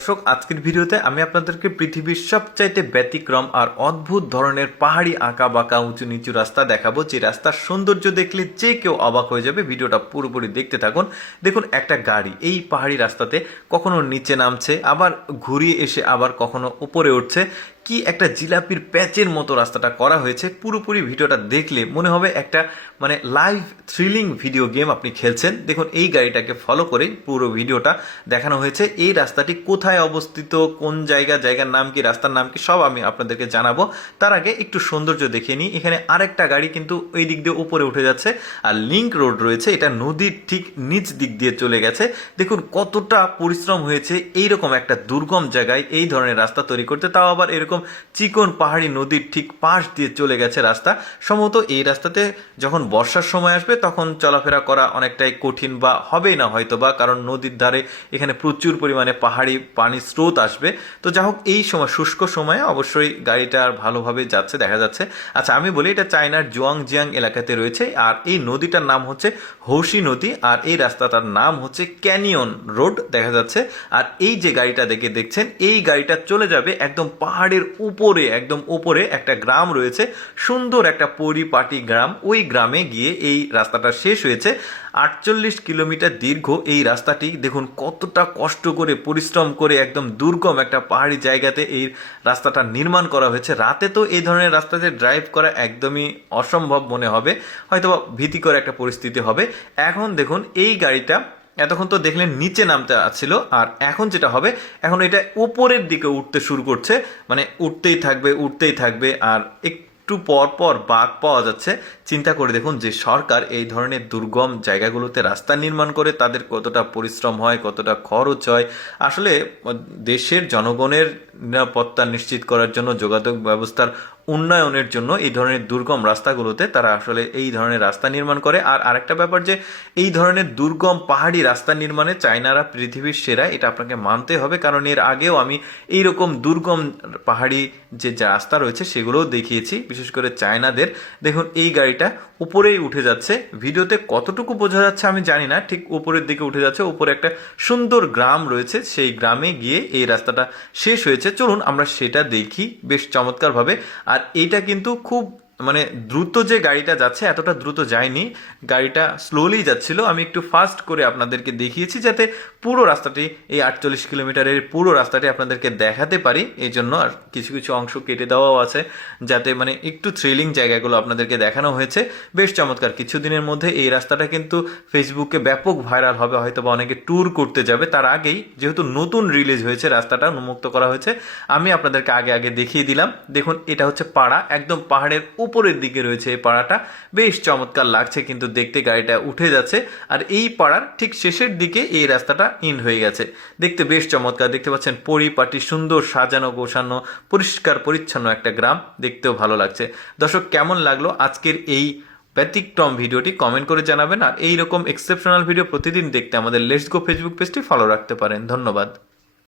দর্শক, আজকের ভিডিওতে আমি আপনাদেরকে পৃথিবীর সবচাইতে ব্যতিক্রম আর অদ্ভুত ধরনের পাহাড়ি আঁকা বাঁকা উঁচু নিচু রাস্তা দেখাবো, যে রাস্তার সৌন্দর্য দেখলে যে কেউ অবাক হয়ে যাবে। ভিডিওটা পুরোপুরি দেখতে থাকুন। দেখুন, একটা গাড়ি এই পাহাড়ি রাস্তাতে কখনো নিচে নামছে, আবার ঘুরিয়ে এসে আবার কখনো উপরে উঠছে। কি একটা জিলাপির প্যাচের মতো রাস্তাটা করা হয়েছে। পুরোপুরি ভিডিওটা দেখলে মনে হবে একটা লাইভ থ্রিলিং ভিডিও গেম আপনি খেলছেন। দেখুন, এই গাড়িটাকে ফলো করেই পুরো ভিডিওটা দেখানো হয়েছে। এই রাস্তাটি কোথায় অবস্থিত, কোন জায়গার নাম কি, রাস্তার নাম কি, সব আমি আপনাদেরকে জানাবো। তার আগে একটু সৌন্দর্য দেখে নিই। এখানে আরেকটা গাড়ি কিন্তু ওই দিক দিয়ে উপরে উঠে যাচ্ছে, আর লিংক রোড রয়েছে, এটা নদীর ঠিক নিচ দিক দিয়ে চলে গেছে। দেখুন কতটা পরিশ্রম হয়েছে এইরকম একটা দুর্গম জায়গায় এই ধরনের রাস্তা তৈরি করতে, তাও আবার এরকম চিকন পাহাড়ি নদীর ঠিক পাশ দিয়ে চলে গেছে রাস্তা। সম্ভবত এই রাস্তাতে যখন বর্ষার সময় আসবে তখন চলাফেরা করা অনেকটাই কঠিন বা হবেই না হয়তো বা, কারণ নদীর ধারে এখানে প্রচুর পরিমাণে পাহাড়ি পানির স্রোত আসবে। তো যা হোক, এই সময় শুষ্ক সময়ে অবশ্যই গাড়িটা ভালোভাবে যাচ্ছে দেখা যাচ্ছে। আচ্ছা, আমি বলি এটা চায়নার জুয়াংজিয়াং এলাকাতে রয়েছে, আর এই নদীটার নাম হচ্ছে হৌসি নদী, আর এই রাস্তাটার নাম হচ্ছে ক্যানিয়ন রোড দেখা যাচ্ছে। আর এই যে গাড়িটা দেখছেন, এই গাড়িটা চলে যাবে একদম পাহাড়ের উপরে, একদম উপরে একটা গ্রাম রয়েছে, সুন্দর একটা পরিপাটি গ্রাম। ওই গ্রামে গিয়ে এই রাস্তাটা শেষ হয়েছে। 48 কিলোমিটার দীর্ঘ এই রাস্তাটি। দেখুন কতটা কষ্ট করে পরিশ্রম করে একদম দুর্গম একটা পাহাড়ি জায়গাতে এই রাস্তাটা নির্মাণ করা হয়েছে। রাতে তো এই ধরনের রাস্তাতে ড্রাইভ করা একদমই অসম্ভব মনে হবে, হয়তো ভীতিকর একটা পরিস্থিতি হবে। এখন দেখুন এই গাড়িটা এতক্ষণ তো দেখলেন নিচে নামতে আছিল, আর এখন যেটা হবে, এখন এটা উপরের দিকে উঠতে শুরু করছে, উঠতেই থাকবে আর একটু পর পর বাঁক পাওয়া যাচ্ছে। চিন্তা করে দেখুন যে সরকার এই ধরনের দুর্গম জায়গাগুলোতে রাস্তা নির্মাণ করে তাদের কতটা পরিশ্রম হয়, কতটা খরচ হয়। আসলে দেশের জনগণের নিরাপত্তা নিশ্চিত করার জন্য, যোগাযোগ ব্যবস্থার উন্নয়নের জন্য এই ধরনের দুর্গম রাস্তাগুলোতে তারা আসলে এই ধরনের রাস্তা নির্মাণ করে। আর আরেকটা ব্যাপার যে এই ধরনের দুর্গম পাহাড়ি রাস্তা নির্মাণে চায়নারা পৃথিবীর সেরা, এটা আপনাকে মানতে হবে, কারণ এর আগেও আমি এইরকম দুর্গম পাহাড়ি যে রাস্তা রয়েছে সেগুলোও দেখিয়েছি, বিশেষ করে চায়নাদের। দেখুন এই গাড়িটা উপরেই উঠে যাচ্ছে। ভিডিওতে কতটুকু বোঝা যাচ্ছে আমি জানি না, ঠিক উপরের দিকে উঠে যাচ্ছে। উপরে একটা সুন্দর গ্রাম রয়েছে, সেই গ্রামে গিয়ে এই রাস্তাটা শেষ হয়েছে। চলুন আমরা সেটা দেখি বেশ চমৎকারভাবে। আর এইটা কিন্তু খুব দ্রুত যে গাড়িটা যাচ্ছে, এতটা দ্রুত যায়নি, গাড়িটা স্লোলি যাচ্ছিল। আমি একটু ফাস্ট করে আপনাদেরকে দেখিয়েছি যাতে পুরো রাস্তাটি, এই 48 কিলোমিটারের পুরো রাস্তাটি আপনাদেরকে দেখাতে পারি। এই জন্য আর কিছু কিছু অংশ কেটে দেওয়াও আছে, যাতে একটু থ্রিলিং জায়গাগুলো আপনাদেরকে দেখানো হয়েছে। বেশ চমৎকার। কিছুদিনের মধ্যে এই রাস্তাটা কিন্তু ফেসবুকে ব্যাপক ভাইরাল হবে, হয়তো বা অনেকে ট্যুর করতে যাবে। তার আগেই যেহেতু নতুন রিলিজ হয়েছে, রাস্তাটা উন্মুক্ত করা হয়েছে, আমি আপনাদেরকে আগে দেখিয়ে দিলাম। দেখুন এটা হচ্ছে পাড়া, একদম পাহাড়ের উপরের দিকে রয়েছে এই পাড়াটা। বেশ চমৎকার লাগছে কিন্তু দেখতে, গাড়িটা উঠে যাচ্ছে। আর এই পাড়ার ঠিক শেষের দিকে এই রাস্তাটা ইন্ড হয়ে গেছে। দেখতে বেশ চমৎকার, দেখতে পাচ্ছেন পরিপাটি সুন্দর সাজানো গোছানো পরিষ্কার পরিচ্ছন্ন একটা গ্রাম, দেখতেও ভালো লাগছে। দর্শক, কেমন লাগলো আজকের এই ব্যতিক্রম ভিডিওটি কমেন্ট করে জানাবেন। আর এইরকম এক্সেপশনাল ভিডিও প্রতিদিন দেখতে আমাদের লেটস গো ফেসবুক পেজটি ফলো রাখতে পারেন। ধন্যবাদ।